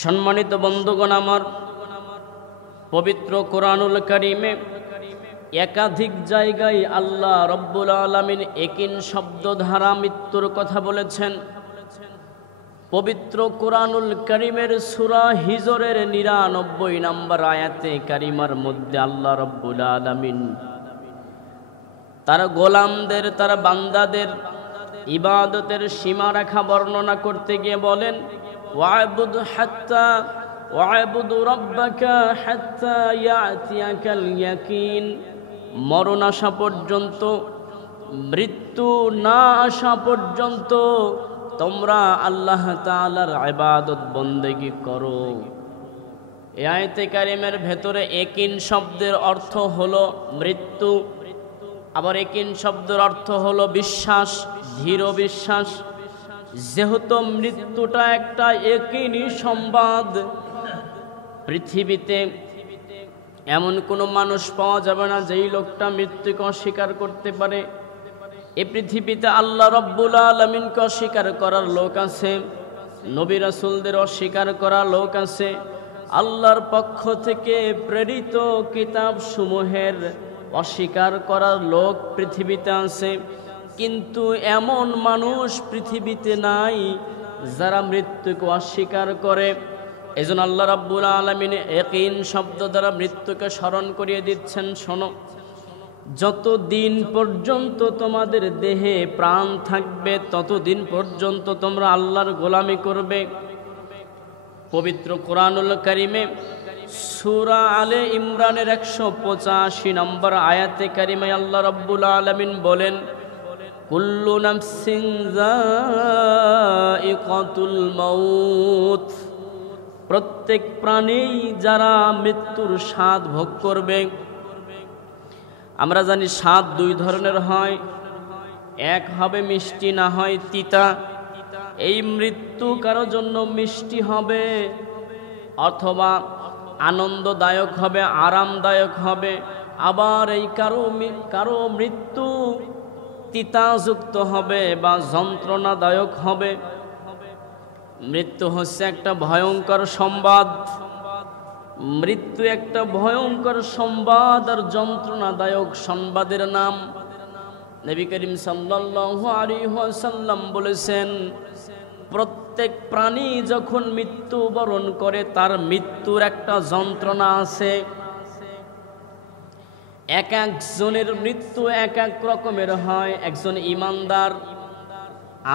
সম্মানিত বন্ধুগণ আমার, পবিত্র কোরআনুল কারীমে একাধিক জায়গায় আল্লাহ রব্বুল আলামিন একিন শব্দ দ্বারা মৃত্যুর কথা বলেছেন। পবিত্র কোরআনুল কারীমের সূরা হিজরের ৯৯ নম্বর আয়াতে কারিমার মধ্যে আল্লাহ রব্বুল আলামিন তার গোলামদের, তার বান্দাদের ইবাদতের সীমারেখা বর্ণনা করতে গিয়ে বলেন, ওয়া'বুদ রাব্বাকা হাত্তা ইয়াতিয়াকাল ইয়াকিন। মরণ আসা পর্যন্ত, মৃত্যু না আসা পর্যন্ত তোমরা আল্লাহ তাআলার ইবাদত বন্দেগী করো। এই আয়াতে কারিমের ভেতরে একিন শব্দের অর্থ হলো মৃত্যু, আবার একিন শব্দের অর্থ হলো বিশ্বাস, দৃঢ় বিশ্বাস। যেহেতু মৃত্যুটা একটা একিনি সংবাদ, পৃথিবীতে এমন কোনো মানুষ পাওয়া যাবে না যেই লোকটা মৃত্যুকে অস্বীকার করতে পারে। এই পৃথিবীতে আল্লাহ রব্বুল আলামিনকে অস্বীকার করার লোক আছে, নবী রাসূলদের অস্বীকার করার লোক আছে, আল্লাহর পক্ষ থেকে প্রেরিত কিতাব সমূহের অস্বীকার করার লোক পৃথিবীতে আছে। কিন্তু এমন মানুষ পৃথিবীতে নাই যারা মৃত্যুকে অস্বীকার করে। এজন্য আল্লাহ রাব্বুল আলামিন ইয়াকিন শব্দ দ্বারা মৃত্যুকে স্মরণ করিয়ে দিচ্ছেন, শোনো, যতদিন পর্যন্ত তোমাদের দেহে প্রাণ থাকবে ততদিন পর্যন্ত তোমরা আল্লাহর গোলামি করবে। পবিত্র কোরআনুল কারীমে সূরা আলে ইমরানের ১৮৫ নম্বর আয়াতে কারিমায় আল্লাহ রাব্বুল আলামিন বলেন, কুল্লু নাফসিন যায়িকাতুল মাউত। প্রত্যেক প্রাণী যারা মৃত্যুর স্বাদ ভোগ করবে। আমরা জানি স্বাদ দুই ধরনের হয়, এক হবে মিষ্টি, না হয় তিতা। এই মৃত্যু কারো জন্য মিষ্টি হবে অথবা আনন্দদায়ক হবে, আরামদায়ক হবে। আবার এই কারো মৃত্যু তিতাযুক্ত হবে বা যন্ত্রণাদায়ক হবে। মৃত্যু হচ্ছে একটা ভয়ঙ্কর সংবাদ, মৃত্যু একটা ভয়ঙ্কর সংবাদ আর যন্ত্রণাদায়ক সংবাদের নাম। নবী করিম সাল্লাল্লাহু আলাইহি ওয়াসাল্লাম বলেছেন, প্রত্যেক প্রাণী যখন মৃত্যুবরণ করে তার মৃত্যুর একটা যন্ত্রণা আছে। এক একজনের মৃত্যু এক এক রকমের হয়। একজন ঈমানদার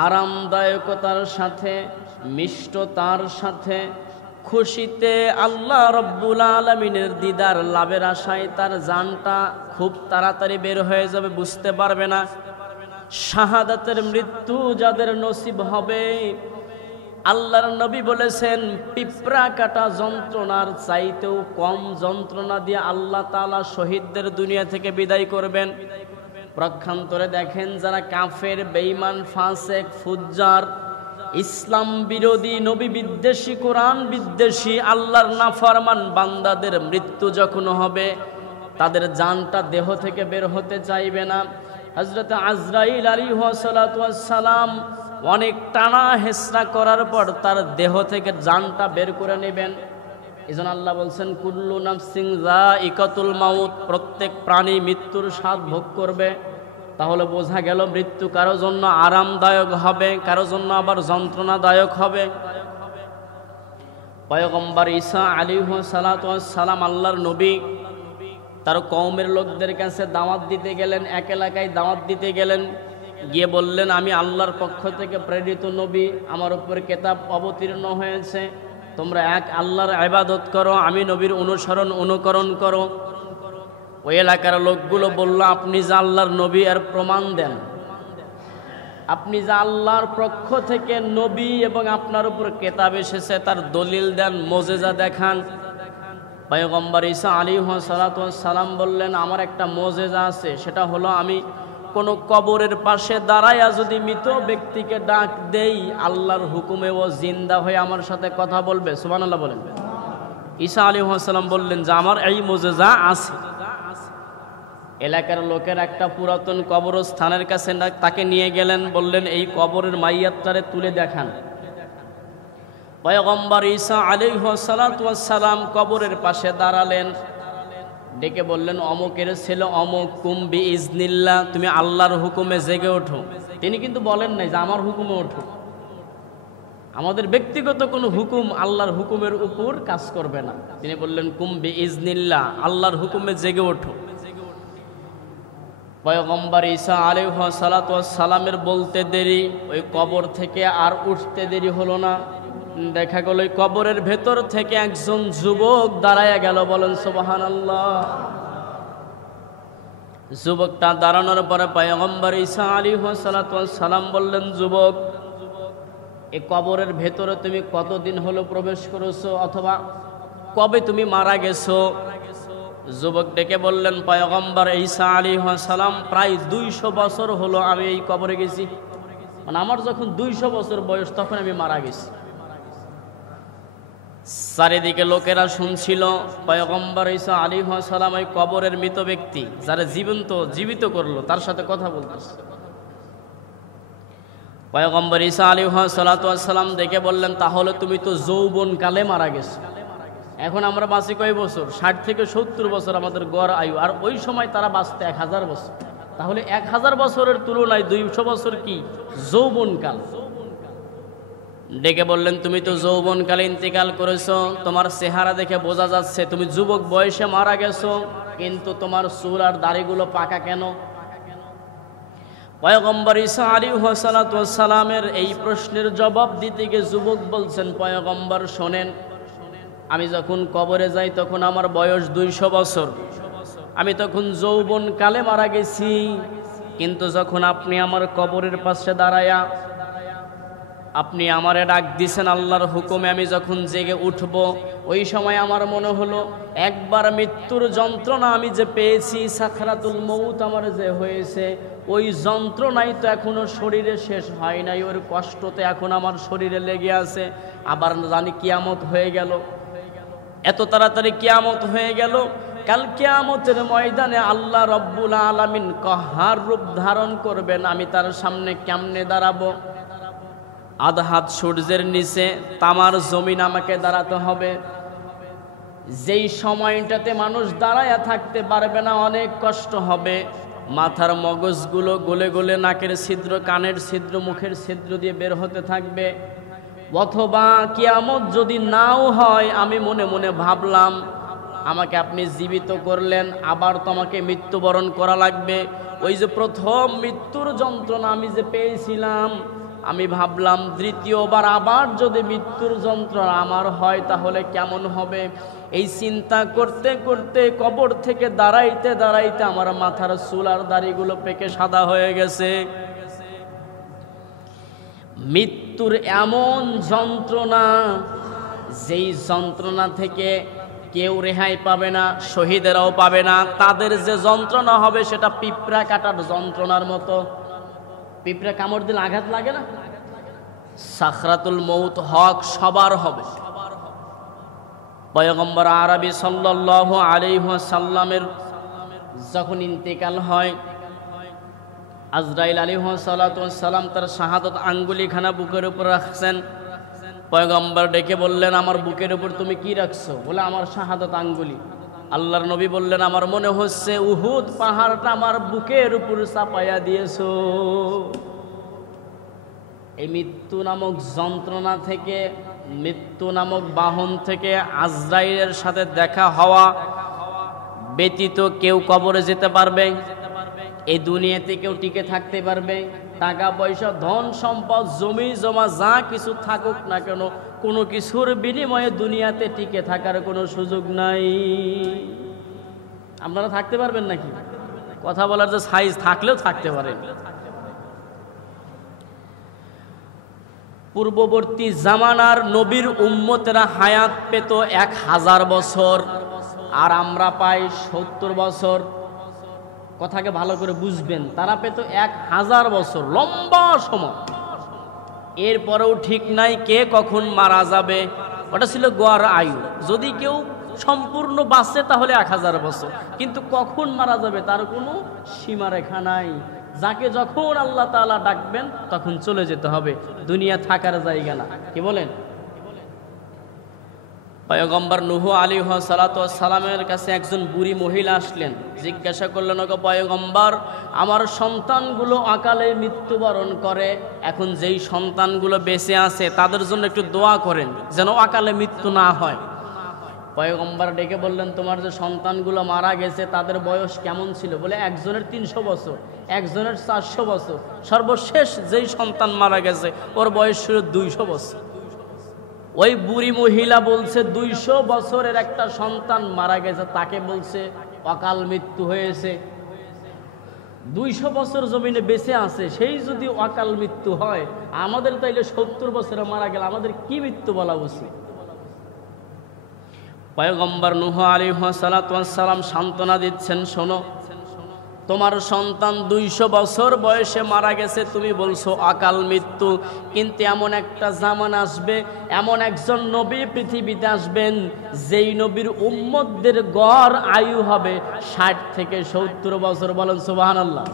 আরামদায়কতার সাথে, মিষ্টতার সাথে, খুশিতে আল্লাহ রব্বুল আলামিনের দিদার লাভের আশায় তার জানটা খুব তাড়াতাড়ি বের হয়ে যাবে, বুঝতে পারবে না। শাহাদাতের মৃত্যু যাদের নসিব হবে, আল্লাহর নবী বলেছেন পিঁপড়া কাটা যন্ত্রণার চাইতেও কম যন্ত্রণা দিয়ে আল্লাহ তাআলা শহীদদের দুনিয়া থেকে বিদায় করবেন। প্রক্ষান্তরে দেখেন, যারা কাফের, বেঈমান, ফাসেক, ফুজ্জার, ইসলাম বিরোধী, নবী বিদ্বেষী, কোরআন বিদ্বেষী, আল্লাহর নাফরমান বান্দাদের মৃত্যু যখন হবে, তাদের জানটা দেহ থেকে বের হতে চাইবে না। হযরত আজরাইল আলাইহিস সালাতু ওয়াস সালাম অনেক টানা হেসরা করার পর তার দেহ থেকে জানটা বের করে নেবেন। এজন্য আল্লাহ বলছেন, কুল্লু নাফসিন যায়িকাতুল মাউত। প্রত্যেক প্রাণী মৃত্যুর স্বাদ ভোগ করবে। তাহলে বোঝা গেল মৃত্যু কারো জন্য আরামদায়ক হবে, কারো জন্য আবার যন্ত্রণাদায়ক হবে। পয়গম্বর ঈসা আলাইহিস সালাতু ওয়াস সালাম, আল্লাহর নবী, তার কওমের লোকদের কাছে দাওয়াত দিতে গেলেন। এক এলাকায় দাওয়াত দিতে গেলেন, গিয়ে বললেন, আমি আল্লাহর পক্ষ থেকে প্রেরিত নবী, আমার উপর কিতাব অবতীর্ণ হয়েছে, তোমরা এক আল্লাহর ইবাদত করো, আমি নবীর অনুকরণ করো। ওই এলাকার লোকগুলো বলল, আপনি যে আল্লাহর নবী এর প্রমাণ দেন, আপনি যে আল্লাহর পক্ষ থেকে নবী এবং আপনার উপর কিতাব এসেছে তার দলিল দেন, মুজিজা দেখান। পয়গম্বর ঈসা আলাইহিস সালাতু ওয়াস সালাম বললেন, আমার একটা মুজিজা আছে, সেটা হলো আমি কোনো কবরের পাশে দাঁড়াইয়া যদি মৃত ব্যক্তিকে ডাক দেই, আল্লাহর হুকুমে ও জিন্দা হয়ে আমার সাথে কথা বলবে। সুবহানাল্লাহ বলেন। ঈসা আলাইহিস সালাম বললেন যে আমার এই মুজিজা আছে। এলাকার লোকের একটা পুরাতন কবরস্থানের কাছে তাকে নিয়ে গেলেন, বললেন এই কবরের মাইয়াতটারে তুলে দেখান। পয়গম্বর ঈসা আলাইহিস সালাতু ওয়াস সালাম কবরের পাশে দাঁড়ালেন, ডেকে বললেন, অমুকের ছেলে অমুক, কুম বিইজনিল্লাহ, তুমি আল্লাহর হুকুমে জেগে ওঠো। তিনি কিন্তু বলেন নাই যে আমার হুকুমে ওঠো। আমাদের ব্যক্তিগত কোনো হুকুম আল্লাহর হুকুমের উপর কাজ করবে না। তিনি বললেন, কুম বিইজনিল্লাহ, আল্লাহর হুকুমে জেগে ওঠো। পয়গম্বর ঈসা আলাইহিস সালাতু ওয়াস সালামের বলতে দেরি, ওই কবর থেকে আর উঠতে দেরি হলো না। দেখা গেল ওই কবরের ভেতর থেকে একজন যুবক দাঁড়ায়া গেল। বলেন সুবহানাল্লাহ। যুবকটা দাঁড়ানোর পরে পয়গম্বর ঈসা আলাইহিস সালাতু ওয়াস সালাম বললেন, যুবক, এই কবরের ভেতরে তুমি কতদিন হলো প্রবেশ করেছো, অথবা কবে তুমি মারা গেছো? যুবক ডেকে বললেন, পয়গম্বর ঈসা আলাইহিস সালাম, প্রায় 200 বছর হলো আমি এই কবরে গেছি। মানে আমার যখন 200 বছর বয়স তখন আমি মারা গেছি। চারিদিকে লোকেরা শুনছিল পয়গম্বর ঈসা আলাইহিস সালাম ওই কবরের মৃত ব্যক্তি যারা জীবিত করলো তার সাথে কথা বলতেছে। পয়গম্বর ঈসা আলাইহিস সালাম দেখে বললেন, তাহলে তুমি তো যৌবনকালে মারা গেছো। এখন আমরা বাঁচি কয় বছর? 60 থেকে 70 বছর আমাদের গড় আয়ু, আর ওই সময় তারা বাঁচতে 1000 বছর। তাহলে 1000 বছরের তুলনায় 200 বছর কি যৌবনকাল। ডেকে বললেন, তুমি তো যৌবনকালে ইন্তেকাল করেছো, তোমার চেহারা দেখে বোঝা যাচ্ছে তুমি যুবক বয়সে মারা গেছো, কিন্তু তোমার চুল আর দাড়িগুলো পাকা কেন? পয়গম্বর ঈসা আলাইহিস সালামের এই প্রশ্নের জবাব দিতে গিয়ে যুবক বলছেন, পয়গম্বর শোনেন, আমি যখন কবরে যাই তখন আমার বয়স 200 বছর, আমি তখন যৌবনকালে মারা গেছি। কিন্তু যখন আপনি আমার কবরের পাশে দাঁড়ায়া আপনি আমারে ডাক দিছেন আল্লাহর হুকুমে, আমি যখন জেগে উঠব, ওই সময় আমার মনে হলো একবার মৃত্যুর যন্ত্রণা আমি যে পেয়েছি, সাকরাতুল মউত আমার যে হয়েছে, ওই যন্ত্রণাই তো এখনো শরীরে শেষ হয় নাই, ওর কষ্টতে এখন আমার শরীরে লেগে আছে। আবার জানি কিয়ামত হয়ে গেল, এত তাড়াতাড়ি কিয়ামত হয়ে গেল। কাল কিয়ামতের ময়দানে আল্লাহ রব্বুল আলামিন কাহার রূপ ধারণ করবেন, আমি তার সামনে কেমনে দাঁড়াবো? আধা হাত সূর্যের নিচে তামার জমিন আমাকে দাঁড়াতে হবে। যেই সময়টাতে মানুষ দাঁড়ায়া থাকতে পারবে না, অনেক কষ্ট হবে। মাথার মগজগুলো গলে গলে নাকের ছিদ্র, কানের ছিদ্র, মুখের ছিদ্র দিয়ে বের হতে থাকবে। অথবা কিয়ামত যদি নাও হয়, আমি মনে মনে ভাবলাম আমাকে আপনি জীবিত করলেন, আবার তোমাকে মৃত্যুবরণ করা লাগবে। ওই যে প্রথম মৃত্যুর যন্ত্রণা আমি যে পেয়েছিলাম, আমি ভাবলাম দ্বিতীয়বার আবার যদি মৃত্যুর যন্ত্রণা আমার হয় তাহলে কেমন হবে। এই চিন্তা করতে করতে কবর থেকে দাঁড়াইতে দাঁড়াইতে আমার মাথার চুল আর দাড়িগুলো পেকে সাদা হয়ে গেছে। মৃত্যুর এমন যন্ত্রণা, যেই যন্ত্রণা থেকে কেউ রেহাই পাবে না, শহীদেরাও পাবে না। তাদের যে যন্ত্রণা হবে সেটা পিঁপড়া কাটার যন্ত্রণার মতো। পিঁপড়া কামড় দিলে আঘাত লাগে না? সাকরাতুল মউত হক সবার হবে। পয়গম্বর আরবি সাল্লাল্লাহু আলাইহি ওয়াসাল্লামের যখন ইন্তেকাল হয়, আজরাইল আলাইহিস সালাম তার শাহাদত আঙ্গুলিখানা বুকের উপর রাখছেন। পয়গম্বর ডেকে বললেন, আমার বুকের উপর তুমি কি রাখছো? বলে, আমার শাহাদত আঙ্গুলি। আল্লাহর নবী বললেন, আমার মনে হচ্ছে উহুদ পাহাড়টা আমার বুকের উপর চাপাইয়া দিয়েছো। এই মৃত্যু নামক যন্ত্রণা থেকে, মৃত্যু নামক বাহন থেকে আজরাইলের সাথে দেখা হওয়া ব্যতীত কেউ কবরে যেতে পারবে? এই দুনিয়াতে কেউ টিকে থাকতে পারবে? টাকা পয়সা, ধন সম্পদ, জমি জমা যা কিছু থাকুক না কেন, কোনো কিছুর বিনিময়ে দুনিয়াতে টিকে থাকার কোনো সুযোগ নাই। আপনারা থাকতে পারবেন নাকি? কথা বলার যে সাইজ, থাকলেও থাকতে পারেন। পূর্ববর্তী জামানার নবীর উম্মতেরা হায়াত পেত 1000 বছর, আর আমরা পাই 70 বছর। কথাকে ভালো করে বুঝবেন, তারা পেত 1000 বছর, লম্বা সময়। এরপরেও ঠিক নাই কে কখন মারা যাবে, ওটা ছিল গড় আয়ু। যদি কেউ সম্পূর্ণ বাঁচে তাহলে 1000 বছর, কিন্তু কখন মারা যাবে তার কোনো সীমারেখা নাই। যাকে যখন আল্লাহ তাআলা ডাকবেন তখন চলে যেতে হবে, দুনিয়া থাকার জায়গা না। কি বলেন? পয়গম্বর নূহ আলাইহিস সালাতু ওয়াস সালামের কাছে একজন বুড়ি মহিলা আসলেন, জিজ্ঞাসা করলেন, ওগো পয়গম্বর, আমার সন্তানগুলো অকালে মৃত্যুবরণ করে, এখন যেই সন্তানগুলো বেঁচে আছে তাদের জন্য একটু দোয়া করেন যেন অকালে মৃত্যু না হয়। পয়গম্বর ডেকে বললেন, তোমার যে সন্তানগুলো মারা গেছে তাদের বয়স কেমন ছিল? বলে একজনের 300 বছর, একজনের 400 বছর, সর্বশেষ যেই সন্তান মারা গেছে ওর বয়স ছিল 200 বছর। ওই বুড়ি মহিলা বলছে 200 বছরের একটা সন্তান মারা গেছে, তাকে বলছে অকাল মৃত্যু হয়েছে। 200 বছর জমিনে বেঁচে আছে, সেই যদি অকাল মৃত্যু হয়, আমাদের তাইলে 70 বছরে মারা গেলে আমাদের কি মৃত্যু বলা উচিত? পয়গম্বর নূহ আলাইহিস সালাতু ওয়াস সালাম সান্ত্বনা দিচ্ছেন, শোনো, তোমার সন্তান 200 বছর বয়সে মারা গেছে, তুমি বলছো অকাল মৃত্যু, কিন্তু এমন একটা জামানা আসবে, এমন একজন নবী পৃথিবীতে আসবেন যেই নবীর উম্মতদের গড় আয়ু হবে 60 থেকে 70 বছর। বলেন সুবহানাল্লাহ।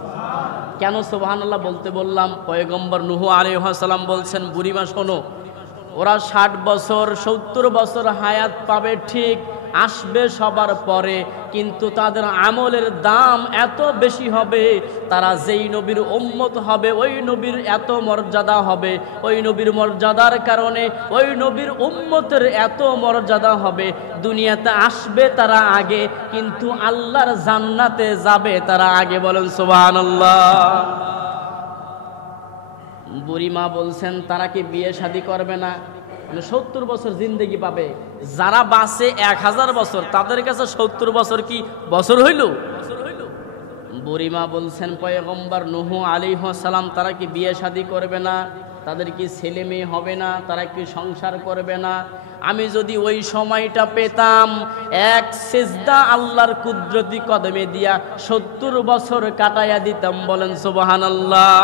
কেন সুবহানাল্লাহ বলতে বললাম? পয়গম্বর নূহ আলাইহিস সালাম বলছেন, বুড়িমা শোনো, ওরা 60 বছর 70 বছর হায়াত পাবে ঠিক, আসবে সবার পরে, কিন্তু তাদের আমলের দাম এত বেশি হবে, তারা যেই নবীর উম্মত হবে ওই নবীর এত মর্যাদা হবে, ওই নবীর মর্যাদার কারণে ওই নবীর উম্মতের এত মর্যাদা হবে, দুনিয়াতে আসবে তারা আগে, কিন্তু আল্লাহর জান্নাতে যাবে তারা আগে। বলেন সুবহানাল্লাহ। বুড়িমা বলছেন, তারা কি বিয়ে শাদী করবে না? 70 বছর জিন্দেগি পাবে। যারা বাঁচে 1000 বছর, তাদের কাছে 70 বছর কি বছর হইল? বুড়িমা বলছেন, পয়গম্বর নূহ আলাইহিস সালাম, তারা কি বিয়ে শাদী করবে না? তাদের কি ছেলে মেয়ে হবে না? তারা কি সংসার করবে না? আমি যদি ওই সময়টা পেতাম, এক সিজদা আল্লাহর কুদরতি কদমে দিয়া 70 বছর কাটাইয়া দিতাম। বলেন সুবহানাল্লাহ।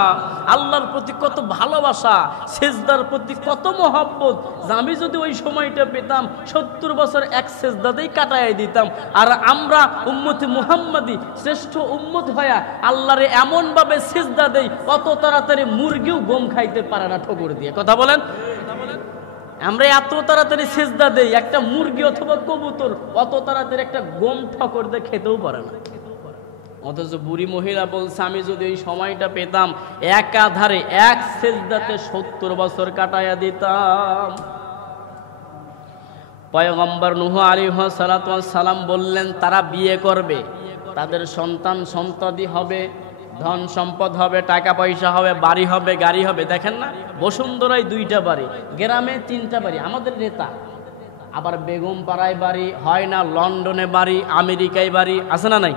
আল্লাহর প্রতি কত ভালোবাসা, সিজদার প্রতি কত মহব্বত, যে আমি যদি ওই সময়টা পেতাম 70 বছর এক সিজদাতেই কাটাইয়া দিতাম। আর আমরা উম্মতে মুহাম্মাদি শ্রেষ্ঠ উম্মত হইয়া আল্লাহরে এমনভাবে সিজদা দেই, কত তাড়াতাড়ি মুরগিও গম খাইতে পারে না ঠোকর দিয়ে। কথা বলেন। আমরা এত তাড়াতাড়ি সিজদা দেই, একটা মুরগি অথবা কবুতর অত তাড়াতাড়ি একটা গম ঠকর দিয়ে খেতেও পারে না। অথচ বুড়ি মহিলা বলছে, আমি যদি ওই সময়টা পেতাম একাধারে এক সিজদাতে 70 বছর কাটাইয়া দিতাম। পয়গম্বর নূহ আলাইহিস সালাতু ওয়াস সালাম বললেন, তারা বিয়ে করবে, তাদের সন্তান সন্ততি হবে, ধন সম্পদ হবে, টাকা পয়সা হবে, বাড়ি হবে, গাড়ি হবে। দেখেন না, বসুন্ধরায় 2টা বাড়ি, গ্রামে 3টা বাড়ি, আমাদের নেতা। আবার বেগম পাড়ায় বাড়ি হয় না, লন্ডনে বাড়ি, আমেরিকায় বাড়ি, আছে না নাই?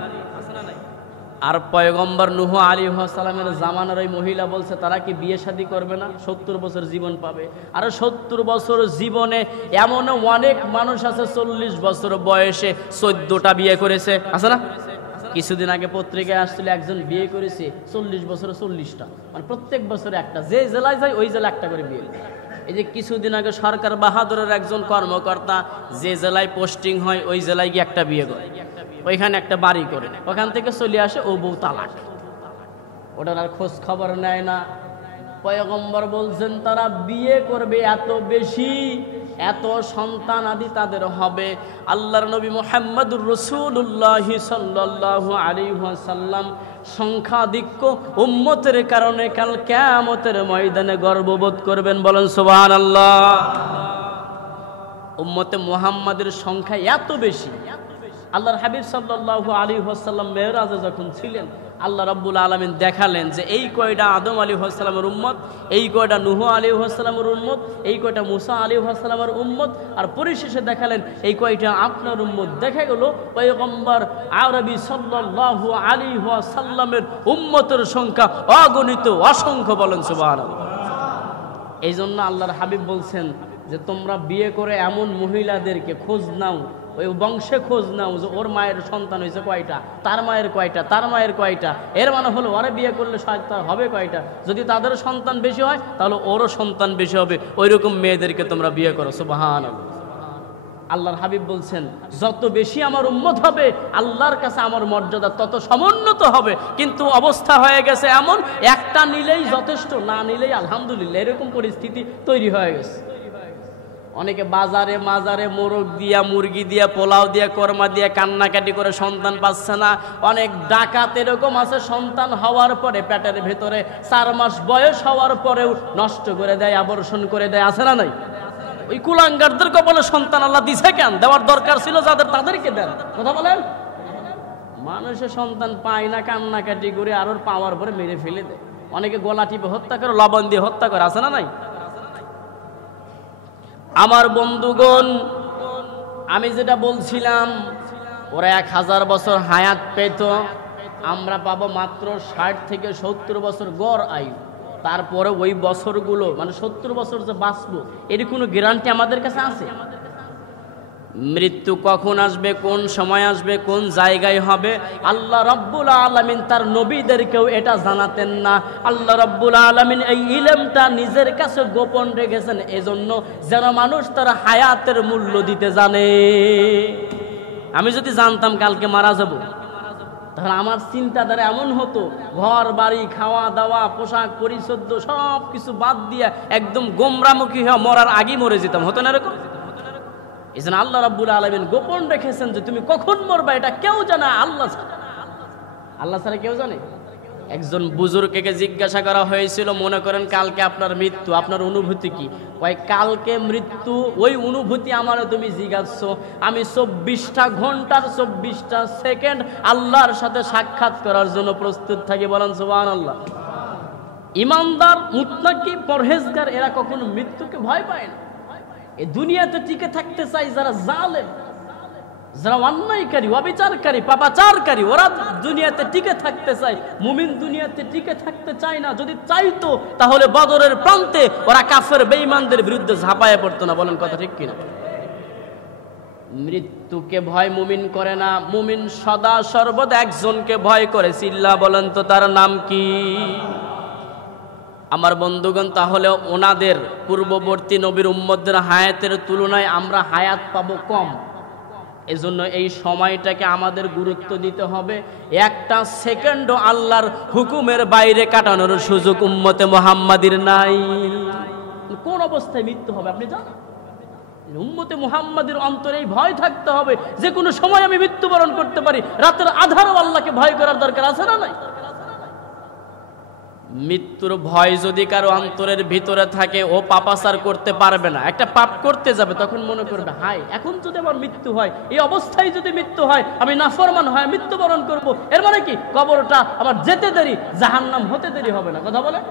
আর পয়গম্বর নূহ আলাইহিস সালামের জামানার ওই মহিলা বলছে, তারা কি বিয়ে শাদী করবে না? 70 বছর জীবন পাবে। আর 70 বছর জীবনে এমন অনেক মানুষ আছে 40 বছর বয়সে 14টা বিয়ে করেছে, আছে না? কিছুদিন আগে পত্রিকায় আসছিল, একজন বিয়ে করেছে 40 বছরে 40টা, মানে প্রত্যেক বছরে একটা, যে জেলায় যায় ওই জেলায় একটা করে বিয়ে। এই যে কিছুদিন আগে সরকার বাহাদুরের একজন কর্মকর্তা যে জেলায় পোস্টিং হয় ওই জেলায় গিয়ে একটা বিয়ে করে, ওইখানে একটা বাড়ি করে, ওখান থেকে চলে আসে, ও বউ তালাক, ওটার আর খোঁজ খবর নেয় না। পয়গম্বর বলছেন, তারা বিয়ে করবে এত বেশি, এত সন্তান আদি তাদের হবে। আল্লাহর নবী মুহাম্মদুর রাসূলুল্লাহ সাল্লাল্লাহু আলাইহি ওয়াসাল্লাম সংখ্যাধিক্য উম্মতের কারণে কাল কিয়ামতের ময়দানে গর্ববোধ করবেন। বলেন সুবহানাল্লাহ। উম্মতে মুহাম্মাদের সংখ্যা এত বেশি। আল্লাহর হাবিব সাল্লাল্লাহু আলাইহি ওয়াসাল্লাম মেরাজে যখন ছিলেন, আল্লাহ রাব্বুল আলামিন দেখালেন যে এই কয়টা আদম আলাইহিস সালামের উম্মত, এই কয়টা নূহ আলাইহিস সালামের উম্মত, এই কয়টা মুসা আলাইহিস সালামের উম্মত, আর পরিশেষে দেখালেন এই কয়টা আপনার উম্মত। দেখা গেল পয়গম্বর আরবি সাল্লাল্লাহু আলাইহি ওয়াসাল্লামের উম্মতের সংখ্যা অগণিত, অসংখ্য। বলেন সুবহানাল্লাহ। এই জন্য আল্লাহর হাবিব বলছেন যে তোমরা বিয়ে করে এমন মহিলাদেরকে খোঁজ নাও, ওই বংশে খোঁজ নাও যে ওর মায়ের সন্তান হয়েছে কয়টা, তার মায়ের কয়টা, তার মায়ের কয়টা। এর মানে হলো ওরা বিয়ে করলে তার হবে কয়টা। যদি তাদের সন্তান বেশি হয় তাহলে ওরও সন্তান বেশি হবে। ওই রকম মেয়েদেরকে তোমরা বিয়ে করো। সুবহানাল্লাহ। আল্লাহর হাবিব বলছেন, যত বেশি আমার উম্মত হবে আল্লাহর কাছে আমার মর্যাদা তত সমুন্নত হবে। কিন্তু অবস্থা হয়ে গেছে এমন, একটা নিলেই যথেষ্ট, না নিলেই আলহামদুলিল্লাহ, এরকম পরিস্থিতি তৈরি হয়ে গেছে। অনেকে বাজারে মাজারে মোরগ দিয়া, মুরগি দিয়া, পোলাও দিয়া, কোরমা দিয়া কান্নাকাটি করে সন্তান পাচ্ছে না। অনেক ডাকাত এরকম আছে, সন্তান হওয়ার পরে পেটের ভেতরে 4 মাস বয়স হওয়ার পরেও নষ্ট করে দেয়, আবর্ষণ করে দেয়, আছে না নাই? ওই কুলাঙ্গারদের কপালে সন্তান আল্লাহ দিছে কেন? দেওয়ার দরকার ছিল যাদের, তাদেরকে দেন। কথা বলেন। মানুষের সন্তান পায় না, কান্নাকাটি করে আর ওর পাওয়ার পরে মেরে ফেলে দেয়। অনেকে গলা টিপে হত্যা করে, লবণ দিয়ে হত্যা করে, আছে না নাই? আমার বন্ধুগণ, আমি যেটা বলছিলাম, ওরা 1000 বছর হায়াত পেত, আমরা পাবো মাত্র 60 থেকে 70 বছর গড় আয়ু। তারপরে ওই বছরগুলো মানে 70 বছর যে বাঁচবো, এর কোনো গ্যারান্টি আমাদের কাছে আছে? মৃত্যু কখন আসবে, কোন সময় আসবে, কোন জায়গায় হবে, আল্লাহ রাব্বুল আলামিন তার নবীদেরকেও এটা জানাতেন না। আল্লাহ রাব্বুল আলামিন এই ইলমটা নিজের কাছে গোপন রেখেছেন, এজন্য যেন মানুষ তার হায়াতের মূল্য দিতে জানে। আমি যদি জানতাম কালকে মারা যাব, তাহলে আমার চিন্তাধারা এমন হতো, ঘর বাড়ি, খাওয়া দাওয়া, পোশাক পরিচ্ছদ সব কিছু বাদ দিয়ে একদম গোমরামুখী হয়ে মরার আগেই মরে যেতাম, হতো না এরকম? এই জন্য আল্লাহ রাব্বুল আলামিন গোপন রেখেছেন যে তুমি কখন মরবা এটা কেউ জানে, আল্লাহ ছাড়া। আল্লাহ ছাড়া কেউ জানে? একজন বুজুর্গকে জিজ্ঞাসা করা হয়েছিল, মনে করেন কালকে আপনার মৃত্যু, আপনার অনুভূতি কি? কয় কালকে মৃত্যু, ওই অনুভূতি আমার তুমি জিজ্ঞাসছ, আমি 24টা ঘন্টার 24টা সেকেন্ড আল্লাহর সাথে সাক্ষাৎ করার জন্য প্রস্তুত থাকি। বলেন সুবহানাল্লাহ। ইমানদার, মুত্তাকি, পরহেজগার এরা কখনো মৃত্যুকে ভয় পায় না। এই দুনিয়াতে টিকে থাকতে চাই যারা জালেম, যারা অন্যায়কারী, অবিচারকারী, পাপাচারকারী, ওরা দুনিয়াতে টিকে থাকতে চায়। মুমিন দুনিয়াতে টিকে থাকতে চায় না। যদি চাইতো তাহলে বদরের প্রান্তে ওরা কাফের বেঈমানদের বিরুদ্ধে ঝাঁপায়ে পড়তো না। বলেন কথা ঠিক কিনা? মৃত্যুকে ভয় মুমিন করে না। মুমিন সদা সর্বদা একজনকে ভয় করে, চিল্লা বলেন তো তার নাম কি? আমার বন্ধুগণ, তাহলে ওনাদের পূর্ববর্তী নবীর উম্মতদের হায়াতের তুলনায় আমরা হায়াত পাবো কম। এজন্য এই সময়টাকে আমাদের গুরুত্ব দিতে হবে। একটা সেকেন্ডও আল্লাহর হুকুমের বাইরে কাটানোর সুযোগ উম্মতে মুহাম্মাদির নাই। কোন অবস্থায় মৃত্যু হবে আপনি জানেন? উম্মতে মুহাম্মাদের অন্তরে এই ভয় থাকতে হবে, যে কোনো সময় আমি মৃত্যুবরণ করতে পারি। রাতের আধারও আল্লাহকে ভয় করার দরকার আছে না নাই? মৃত্যুর ভয় যদি কারো অন্তরের ভিতরে থাকে, ও পাপাচার করতে পারবে না। একটা পাপ করতে যাবে, তখন মনে করবে হায় এখন যদি আমার মৃত্যু হয়, এই অবস্থায় যদি মৃত্যু হয়, আমি নাফরমান হয় মৃত্যুবরণ করব। এর মানে কি? কবরটা আমার যেতে দেরি, জাহান্নাম হতে দেরি হবে না। কথা বলে?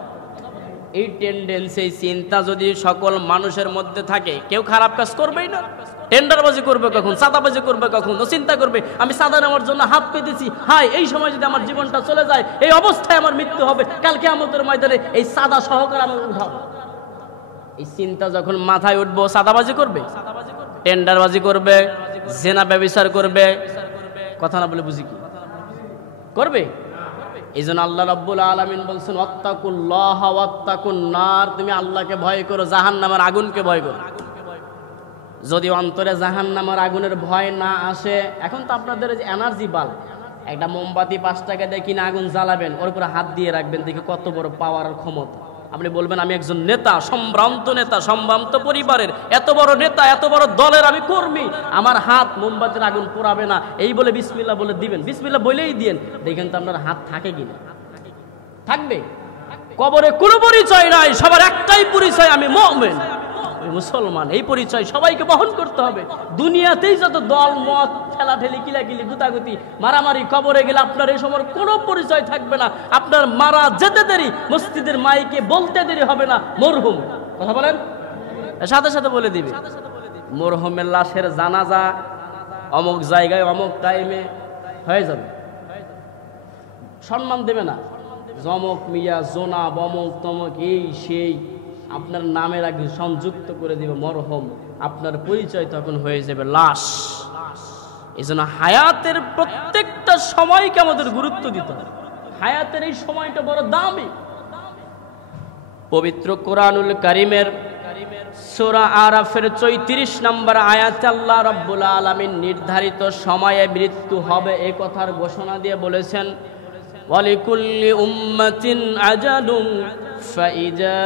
এই টেন্ডেন্সি, চিন্তা যদি সকল মানুষের মধ্যে থাকে, কেউ খারাপ কাজ করবেই না। টেন্ডারবাজি করবে কখন, চাঁদাবাজি করবে কখন, ও চিন্তা করবে আমি চাঁদা নেওয়ার জন্য হাত পেতেছি, হাই এই সময় যদি আমার জীবনটা চলে যায়, এই অবস্থায় আমার মৃত্যু হবে, কালকে আমাদের ময়দানে এই চাঁদা সহকারে আমি উঠাবো। এই চিন্তা যখন মাথায় উঠবো, চাঁদাবাজি করবে, টেন্ডারবাজি করবে, জেনা ব্যভিচার করবে, কথা না বলে বুঝি কি করবে? এই জন্য আল্লাহ রাব্বুল আলামিন বলছেন ওয়াত্তাকুল্লাহ ওয়াত্তাকুন নার, তুমি আল্লাহকে ভয় করো, জাহান্নামের আগুনকে ভয় করো। যদি অন্তরে জাহান্নামের আগুনের ভয় না আসে, এখন তো আপনাদের যে এনার্জি বাল্ব, একটা মোমবাতি 5 টাকা দিয়ে কিনে আগুন জ্বালাবেন, ওর উপরে হাত দিয়ে রাখবেন, দেখে কত বড় পাওয়ার ক্ষমতা। আপনি বলবেন আমি একজন নেতা, সম্ভ্রান্ত নেতা, সম্ভ্রান্ত পরিবারের এত বড় নেতা, এত বড় দলের আমি কর্মী, আমার হাত মোমবাতির আগুন পোড়াবে না, এই বলে বিসমিল্লাহ বলে দিবেন। বিসমিল্লাহ বলেই দিয়েন, দেখেন তো আপনার হাত থাকে কিনা। থাকবে? কবরে কোনো পরিচয় নাই, সবার একটাই পরিচয়, আমি মুমিন, মুসলমান। এই পরিচয় সবাইকে বহন করতে হবে। দুনিয়াতেই যত দল মত, ঠেলাঠেলি, কিলাকিলি, গুতাগুতি, মারামারি, কবরে গেলে আপনার এই সময় কোনো পরিচয় থাকবে না। আপনার মারা যেতে দেরি, মসজিদের মাইকে বলতে দেরি হবে না মরহুম। কথা বলেন? সাথে সাথে বলে দিবে মরহুমের লাশের জানাজা অমুক জায়গায় অমুক টাইমে হয়ে যাবে। সম্মান দেবে না, জমক মিয়া, জোনা, বমক, তমক, এই সেই আপনার নামের আগে সংযুক্ত করে দিবে মরহুম। আপনার পরিচয় তখন হয়ে যাবে লাশ। এই জন্য হায়াতের প্রত্যেকটা সময়কে আমাদের গুরুত্ব দিতে হবে। হায়াতের এই সময়টা বড় দামি। পবিত্র কোরআনুল কারীমের সূরা আরাফের 34 নম্বর আয়াতে আল্লাহ রাব্বুল আলামিন নির্ধারিত সময়ে মৃত্যু হবে এই কথার ঘোষণা দিয়ে বলেছেন ওয়ালিকুল্লি উম্মাতিন আজালুন فإذا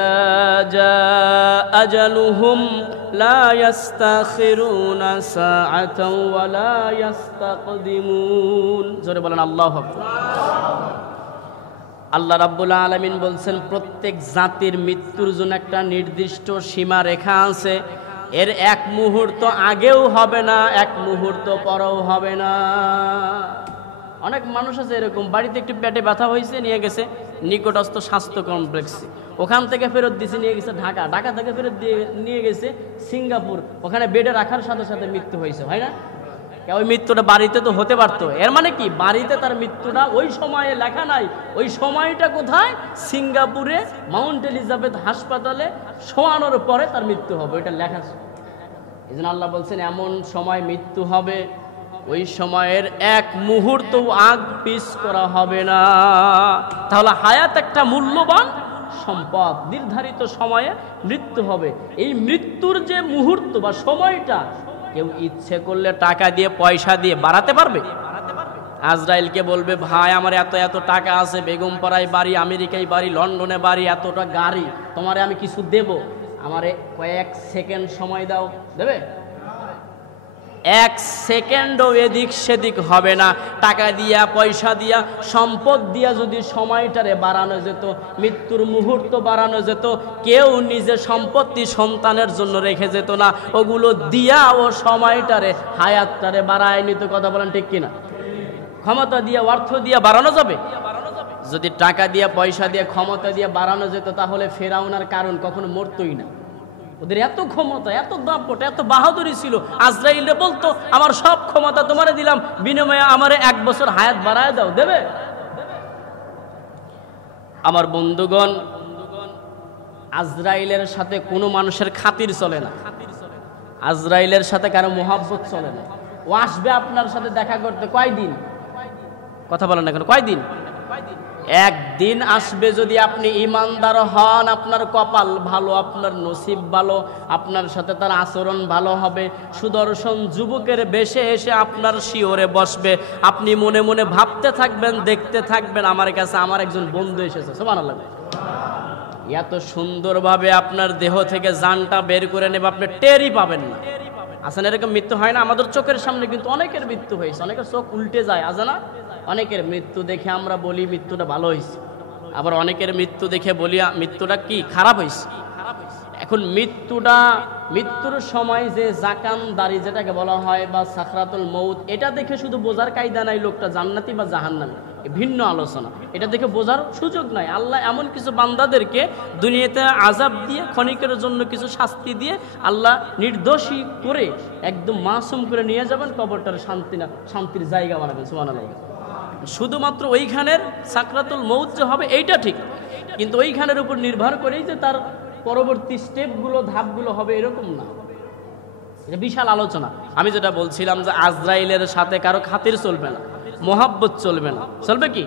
جاء أجلهم لا يستأخرون ساعة ولا يستقدمون জোরে বলেন আল্লাহু আকবার। আল্লাহ রাব্বুল আলামিন বলছেন প্রত্যেক জাতির মৃত্যুর জন্য একটা নির্দিষ্ট সীমা রেখা আছে। এর এক মুহূর্ত আগেও হবে না, এক মুহূর্ত পরেও হবে না। অনেক মানুষ আছে এরকম, বাড়িতে একটু পেটে ব্যথা হয়েছে, নিয়ে গেছে নিকটস্থ স্বাস্থ্য কমপ্লেক্সে, ওখান থেকে ফেরত দিয়েছে, নিয়ে গেছে ঢাকা, ঢাকা থেকে ফেরত দিয়ে নিয়ে গেছে সিঙ্গাপুর, ওখানে বেডে রাখার সাথে সাথে মৃত্যু হয়েছে, হয় না? ওই মৃত্যুটা বাড়িতে তো হতে পারতো। এর মানে কি, বাড়িতে তার মৃত্যুটা ওই সময়ে লেখা নাই, ওই সময়টা কোথায়? সিঙ্গাপুরে মাউন্ট এলিজাবেথ হাসপাতালে শোয়ানোর পরে তার মৃত্যু হবে, ওইটা লেখা। এই জন্য আল্লাহ বলছেন এমন সময় মৃত্যু হবে, ওই সময়ের এক মুহূর্ত আগ পিছ করা হবে না। তাহলে হায়াত একটা মূল্যবান সম্পদ, নির্ধারিত সময়ে মৃত্যু হবে। এই মৃত্যুর যে মুহূর্ত বা সময়টা কেউ ইচ্ছে করলে টাকা দিয়ে পয়সা দিয়ে বাড়াতে পারবে? আজরাইলকে বলবে ভাই আমার এত এত টাকা আছে, বেগমপাড়ায় বাড়ি, আমেরিকায় বাড়ি, লন্ডনে বাড়ি, এতটা গাড়ি, তোমারে আমি কিছু দেব, আমারে কয়েক সেকেন্ড সময় দাও, দেবে? এক সেকেন্ডও এদিক সেদিক হবে না। টাকা দিয়া, পয়সা দিয়া, সম্পদ দিয়া যদি সময়টারে বাড়ানো যেত, মৃত্যুর মুহূর্ত বাড়ানো যেত, কেউ নিজে সম্পত্তি সন্তানের জন্য রেখে যেত না, ওগুলো দিয়া ও সময়টারে, হায়াতটারে বাড়ায় নিত। কথা বলেন ঠিক কিনা? ক্ষমতা দিয়ে, অর্থ দিয়ে বাড়ানো যাবে? যদি টাকা দিয়ে, পয়সা দিয়ে, ক্ষমতা দিয়ে বাড়ানো যেত, তাহলে ফেরাউনার কারণ কখনো মরতই না। ওদের এত ক্ষমতা, এত দাপট, এত বাহাদুরি ছিল। আজরাইলে বলতো আমার সব ক্ষমতা তোমারে দিলাম, বিনিময়ে আমারে 1 বছর হায়াত বাড়ায় দাও, দেবে? আমার বন্ধুগণ, আজরাইলের সাথে কোনো মানুষের খাতির চলে না, আজরাইলের সাথে কারো মোহাব্বত চলে না। ও আসবে আপনার সাথে দেখা করতে কয়দিন? কথা বলেন না কেন? কয়দিন? একদিন আসবে। যদি আপনি ইমানদার হন, আপনার কপাল ভালো, আপনার নসিব ভালো, আপনার সাথে তার আচরণ ভালো হবে। সুদর্শন যুবকের বেশে এসে আপনার শিওরে বসবে, আপনি মনে মনে ভাবতে থাকবেন, দেখতে থাকবেন, আমার কাছে আমার একজন বন্ধু এসেছে। সুবহানাল্লাহ। এত সুন্দরভাবে আপনার দেহ থেকে জানটা বের করে নেবে, আপনি টেরই পাবেন না। আসলে এরকম মৃত্যু হয় না আমাদের চোখের সামনে, কিন্তু অনেকের মৃত্যু হয়েছে, অনেকের চোখ উল্টে যায়, আজানা। অনেকের মৃত্যু দেখে আমরা বলি মৃত্যুটা ভালো হয়েছে, আবার অনেকের মৃত্যু দেখে বলি মৃত্যুটা কি খারাপ হয়েছে। এখন মৃত্যুর সময় যে জাকানদারি যেটাকে বলা হয়, বা সাকরাতুল মউত, এটা দেখে শুধু বোঝার কায়দা নাই লোকটা জান্নাতি বা জাহান্নামী, ভিন্ন আলোচনা। এটা দেখে বোঝার সুযোগ নাই। আল্লাহ এমন কিছু বান্দাদেরকে দুনিয়াতে আযাব দিয়ে, ক্ষণিকের জন্য কিছু শাস্তি দিয়ে আল্লাহ নির্দোষী করে একদম মাসুম করে নিয়ে যাবেন, কবরটার শান্তির জায়গা বানাবেন। সুবহানাল্লাহ। শুধুমাত্র ওইখানের সাকরাতুল মউত যে হবে এইটা ঠিক, কিন্তু ওইখানের উপর নির্ভর করেই যে তার পরবর্তী স্টেপগুলো, ধাপগুলো হবে এরকম না। এটা বিশাল আলোচনা। আমি যেটা বলছিলাম যে আজরাইলের সাথে কারো খাতির চলবে না, মোহাব্বত চলবে না। চলবে কি?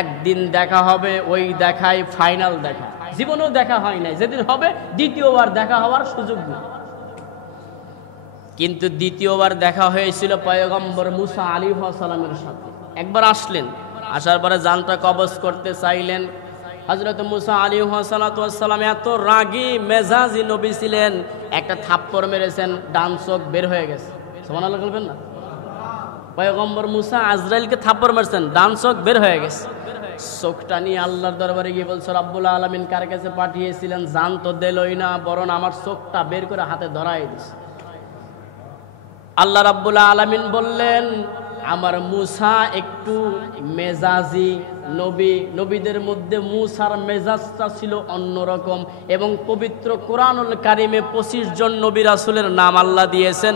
একদিন দেখা হবে, ওই দেখাই ফাইনাল দেখা, জীবনেও দেখা হয় নাই। যেদিন হবে দ্বিতীয়বার দেখা হওয়ার সুযোগ নেই। কিন্তু দ্বিতীয়বার দেখা হয়েছিল পয়গম্বর মুসা আলাইহিস সালামের সাথে। একবার আসলেন, আসার পরে জানটা কবজ করতে চাইলেন। হযরত মুসা আলাইহিস সালাম এত রাগী মেজাজি নবী ছিলেন, একটা থাপ্পড় মেরেছেন, ডান চোখ বের হয়ে গেছে। সুবহানাল্লাহ বলবেন না? পয়গম্বর মুসা আজরাইলকে থাপ্পড় মারছেন, ডান চোখ বের হয়ে গেছে। চোখটা নিয়ে আল্লাহর দরবারে গিয়ে বলছে, রব্বুল আলামিন কার কাছে পাঠিয়েছিলেন? জান তো দিলই না, বরং আমার চোখটা বের করে হাতে ধরাই দিছে। আল্লাহ রাব্বুল আলামিন বললেন, আমার মুসা একটু মেজাজি নবী, নবীদের মধ্যে মুসার মেজাজটা ছিল অন্যরকম। এবং পবিত্র কোরআনুল কারিমে 25 জন নবী রাসূলের নাম আল্লাহ দিয়েছেন,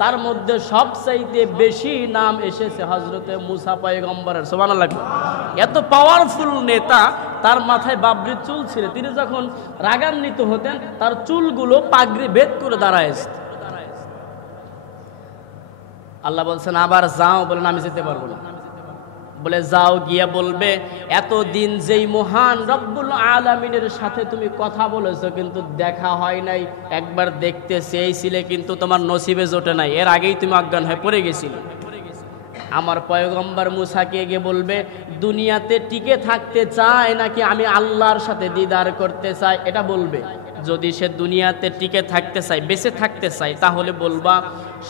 তার মধ্যে সবচাইতে বেশি নাম এসেছে হযরতে মুসা পয়গম্বরের। সুবহানাল্লাহ। এত পাওয়ারফুল নেতা, তার মাথায় বাবরি চুল ছিল। তিনি যখন রাগান্বিত হতেন, তার চুলগুলো পাগড়ি ভেদ করে দাঁড়ায়ছে। আল্লাহ বলছেন আবার যাও, বলেন আমি যেতে পারবো না। বলে যাও, গিয়া বলবে এতদিন যেই মহান রব্বুল আলামিনের সাথে তুমি কথা বলেছো, কিন্তু দেখা হয় নাই, একবার দেখতে চেয়েছিলে কিন্তু তোমার নসিবে জোটে নাই, এর আগেই তুমি অজ্ঞান হয়ে পড়ে গেছিলে। আমার পয়গম্বর মুসাকে গিয়ে বলবে দুনিয়াতে টিকে থাকতে চায় নাকি আমি আল্লাহর সাথে দিদার করতে চাই, এটা বলবে। যদি সে দুনিয়াতে টিকে থাকতে চায়, বেঁচে থাকতে চায়, তাহলে বলবা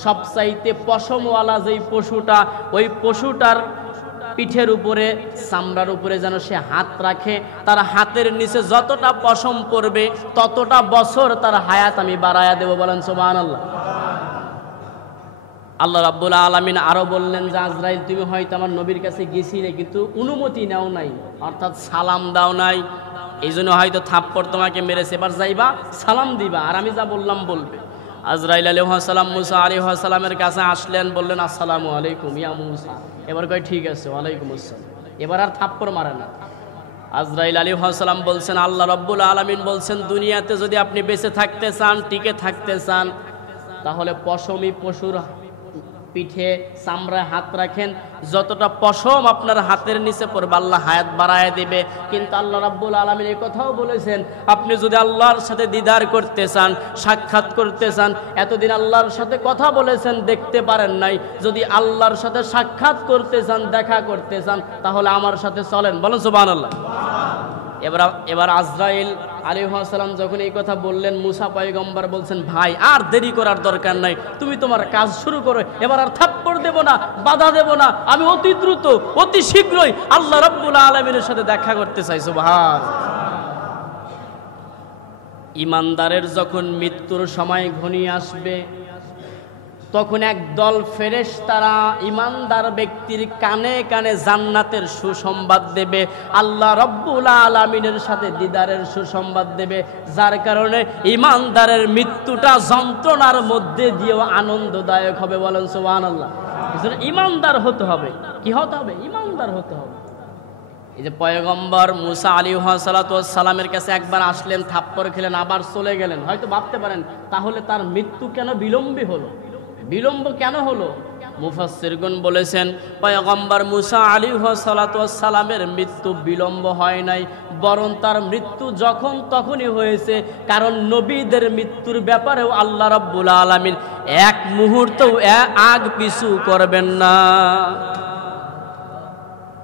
সবচাইতে পশমওয়ালা যেই পশুটা, ওই পশুটার পিঠের উপরে, চামড়ার উপরে যেন সে হাত রাখে, তার হাতের নিচে যতটা পশম পড়বে ততটা বছর তার হায়াত আমি বাড়ায়া দেব। বলেন সুবহানাল্লাহ। আল্লাহ রাব্বুল আলামিন আরো বললেন যে আজরাইল, তুমি হয়তো আমার নবীর কাছে গেছিলে কিন্তু অনুমতি নাও নাই, অর্থাৎ সালাম দাও নাই, এই জন্য হয়তো থাপ্পড় তোমাকে মেরেছে। এবার যাইবা, সালাম দিবা, আর আমি যা বললাম বলবে। আজরাইল আলাইহিস সালাম মুসা আলাইহিস সালামের কাছে আসলেন, বললেন আসসালামু আলাইকুম ইয়া মুসা। এবার কয় ঠিক আছে, ওয়ালাইকুম আসসালাম। এবার আর থাপ্পড় মারে না। আজরাইল আলাইহিস সালাম বলছেন, আল্লাহ রাব্বুল আলামিন বলছেন দুনিয়াতে যদি আপনি বেঁচে থাকতে চান, টিকে থাকতে চান, তাহলে পশমি পশুর পিঠে চামড়ায় হাত রাখেন, যতটা পশম আপনার হাতের নিচে পড়বে আল্লাহ হায়াত বাড়ায় দেবে। কিন্তু আল্লাহ রাব্বুল আলামিন এই কথাও বলেছেন, আপনি যদি আল্লাহর সাথে দিদার করতে চান, সাক্ষাৎ করতে চান, এতদিন আল্লাহর সাথে কথা বলেছেন, দেখতে পারেন নাই, যদি আল্লাহর সাথে সাক্ষাৎ করতে চান, দেখা করতে চান, তাহলে আমার সাথে চলেন। বলেন সুবহানাল্লাহ। এবার আজরাইল আলাইহিস সালাম যখন এই কথা বললেন, মুসা পয়গম্বর বলছেন, ভাই আর দেরি করার দরকার নাই, তুমি তোমার কাজ শুরু করো, এবার আর থাপ্পড় দেব না, বাধা দেব না, আমি অতি দ্রুত, অতি শীঘ্রই আল্লাহ রাব্বুল আলামিনের সাথে দেখা করতে চাই। সুবহান। ইমানদারের যখন মৃত্যুর সময় ঘনিয়ে আসবে, তখন একদল ফেরেশতারা ইমানদার ব্যক্তির কানে কানে জান্নাতের সুসংবাদ দেবে, আল্লাহ রাব্বুল আলামিনের সাথে দিদারের সুসংবাদ দেবে, যার কারণে ইমানদারের মৃত্যুটা যন্ত্রণার মধ্যে দিয়েও আনন্দদায়ক হবে। বলেন সুবহানাল্লাহ। এজন্য ইমানদার হতে হবে। কি হতে হবে? ইমানদার হতে হবে। এই যে পয়গম্বর মুসা আলাইহিস সালামের কাছে একবার আসলেন, থাপ্পড় খেলেন, আবার চলে গেলেন, হয়তো ভাবতে পারেন তাহলে তার মৃত্যু কেন বিলম্বী হলো, বিলম্ব কেন হলো? মুফাসসিরগণ বলেছেন, পয়গম্বর মুসা আলাইহিস সালামের মৃত্যু বিলম্ব হয় নাই, বরং তার মৃত্যু যখন তখনই হয়েছে। কারণ নবীদের মৃত্যুর ব্যাপারেও আল্লাহ রাব্বুল আলামিন এক মুহূর্তও আগ পিছু করবেন না।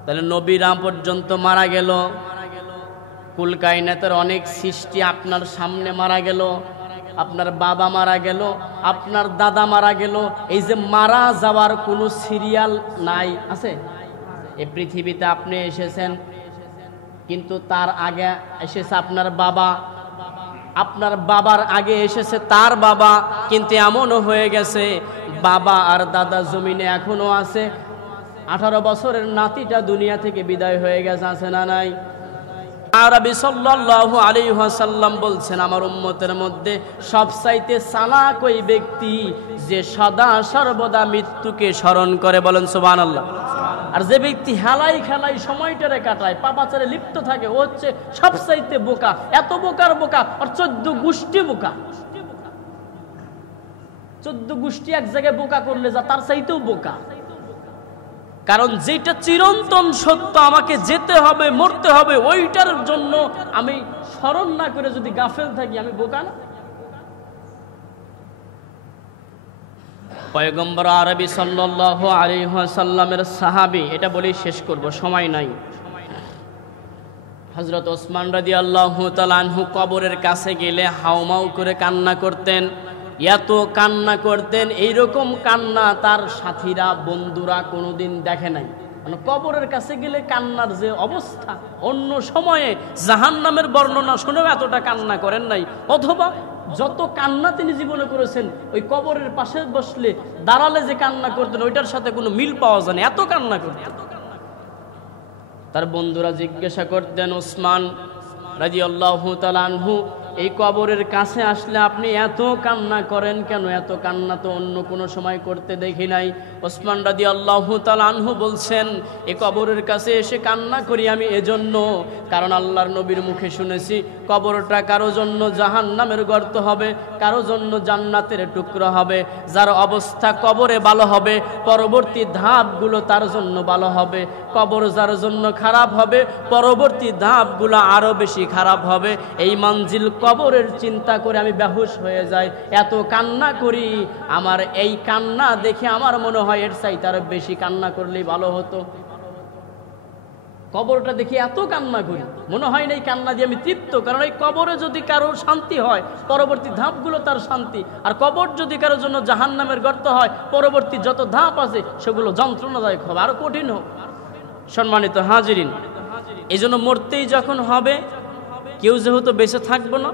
তাহলে নবীরা পর্যন্ত মারা গেল, কুল কায়নাতের অনেক সৃষ্টি আপনার সামনে মারা গেল, আপনার বাবা মারা গেল, আপনার দাদা মারা গেল, এই যে মারা যাওয়ার কোনো সিরিয়াল নাই, আছে? এই পৃথিবীতে আপনি এসেছেন, কিন্তু তার আগে এসেছে আপনার বাবা, আপনার বাবার আগে এসেছে তার বাবা, কিন্তু এমনও হয়ে গেছে বাবা আর দাদা জমিনে এখনো আছে, 18 বছরের নাতিটা দুনিয়া থেকে বিদায় হয়ে গেছে, আছে না নাই? আরবি সাল্লাল্লাহু আলাইহি ওয়াসাল্লাম বলছেন, আমার উম্মতের মধ্যে সবচাইতে চালাক ওই ব্যক্তি যে সদা সর্বদা মৃত্যুকে স্মরণ করে। বলেন সুবহানাল্লাহ। আর যে ব্যক্তি হেলাই খেলাই সময়টারে কাটায়, পাপাচারে লিপ্ত থাকে, ও হচ্ছে সবচাইতে বোকা। এত বোকার বোকা, আর 14 গোষ্ঠী বোকা। 14 গোষ্ঠী এক জায়গায় বোকা করলে যা তার চাইতেও বোকা। কারণ যেটা চিরন্তন সত্য, আমাকে যেতে হবে, মরতে হবে, ওইটার জন্য আমি স্মরণ না করে যদি গাফেল থাকি, আমি বোকা না? পয়গম্বর আরবি সাল্লাল্লাহু আলাইহি ওয়াসাল্লামের সাহাবী, এটা বলেই শেষ করব, সময় নাই, হযরত ওসমান রাদিয়াল্লাহু তাআলা আনহু কবরের কাছে গেলে হাউমাউ করে কান্না করতেন। এত কান্না করতেন, এইরকম কান্না তার সাথীরা, বন্ধুরা কোনোদিন দেখে নাই। মানে কবরের কাছে গেলে কান্নার যে অবস্থা, অন্য সময়ে জাহান্নামের বর্ণনা শুনেও এতটা কান্না করেন নাই, অথবা যত কান্না তিনি জীবনে করেছেন ওই কবরের পাশে বসলে দাঁড়ালে যে কান্না করতেন ওইটার সাথে কোনো মিল পাওয়া যায় না, এত কান্না করতেন। তার বন্ধুরা জিজ্ঞাসা করতেন, ওসমান রাদিয়াল্লাহু তাআলা আনহু, এই কবরের কাছে আসলে আপনি এত কান্না করেন কেন? এত কান্না তো অন্য কোনো সময় করতে দেখি নাই। ওসমান রাদিয়াল্লাহু তাআলা আনহু বলছেন, এই কবরের কাছে এসে কান্না করি আমি এজন্য, কারণ আল্লাহর নবীর মুখে শুনেছি কবরটা কারো জন্য জাহান্নামের গর্ত হবে, কারো জন্য জান্নাতের টুকরো হবে। যার অবস্থা কবরে ভালো হবে, পরবর্তী ধাপগুলো তার জন্য ভালো হবে। কবর যার জন্য খারাপ হবে, পরবর্তী ধাপগুলো আরো বেশি খারাপ হবে। এই কবরের চিন্তা করে আমি বেহুশ হয়ে যাই, এত কান্না করি। আমার এই কান্না দেখে আমার মনে হয় এর চাইতে আরো বেশি কান্না করলেই ভালো হতো। কবরটা দেখে এত কান্না করি, মনে হয় না এই কান্না দিয়ে আমি তৃপ্ত। কারণ এই কবরে যদি কারোর শান্তি হয়, পরবর্তী ধাপগুলো তার শান্তি। আর কবর যদি কারোর জন্য জাহান্নামের গর্ত হয়, পরবর্তী যত ধাপ আছে সেগুলো যন্ত্রণাদায়ক হবে, আরো কঠিন হোক। সম্মানিত হাজিরিন, এই জন্য মরতেই যখন হবে, কেউ যেহেতু বেঁচে থাকবো না,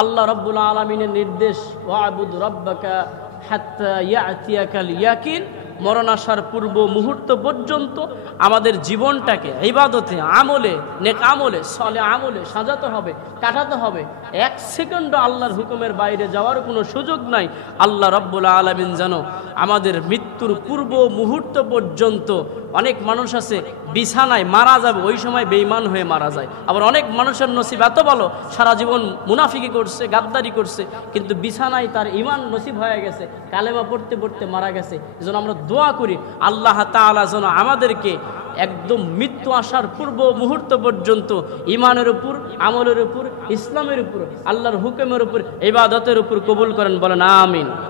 আল্লাহ রাব্বুল আলামিনের নির্দেশ, ওয়াবুদ রাব্বাকা হাত্তা ইয়াতিয়াকাল ইয়াকিন, মরণ আসার পূর্ব মুহূর্ত পর্যন্ত আমাদের জীবনটাকে ইবাদতে, আমলে, নেক আমলে, সলে আমলে সাজাতে হবে, কাটাতে হবে। এক সেকেন্ডও আল্লাহর হুকুমের বাইরে যাওয়ার কোনো সুযোগ নাই। আল্লাহ রাব্বুল আলামিন যেন আমাদের মৃত্যুর পূর্ব মুহূর্ত পর্যন্ত, অনেক মানুষ আছে বিছানায় মারা যাবে ওই সময় বেঈমান হয়ে মারা যায়। আবার অনেক মানুষের নসিব এত ভালো, সারা জীবন মুনাফিকি করছে, গাদ্দারি করছে, কিন্তু বিছানায় তার ঈমান নসিব হয়ে গেছে, কালেমা পড়তে পড়তে মারা গেছে। এজন্য আমরা দোয়া করি আল্লাহ তাআলা যেন আমাদেরকে একদম মৃত্যু আসার পূর্ব মুহূর্ত পর্যন্ত ঈমানের উপর, আমলের উপর, ইসলামের উপর, আল্লাহর হুকুমের উপর, ইবাদতের উপর কবুল করেন। বলেন আমিন।